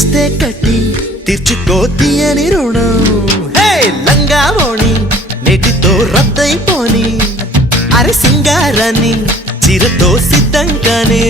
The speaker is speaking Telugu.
పిలిస్తే కట్టి తీర్చుకో తీయని రుణం. హే లంగావోణి నేటితో రద్దయిపోని, అరే సింగారాన్ని చిరతో సిద్ధంగానే.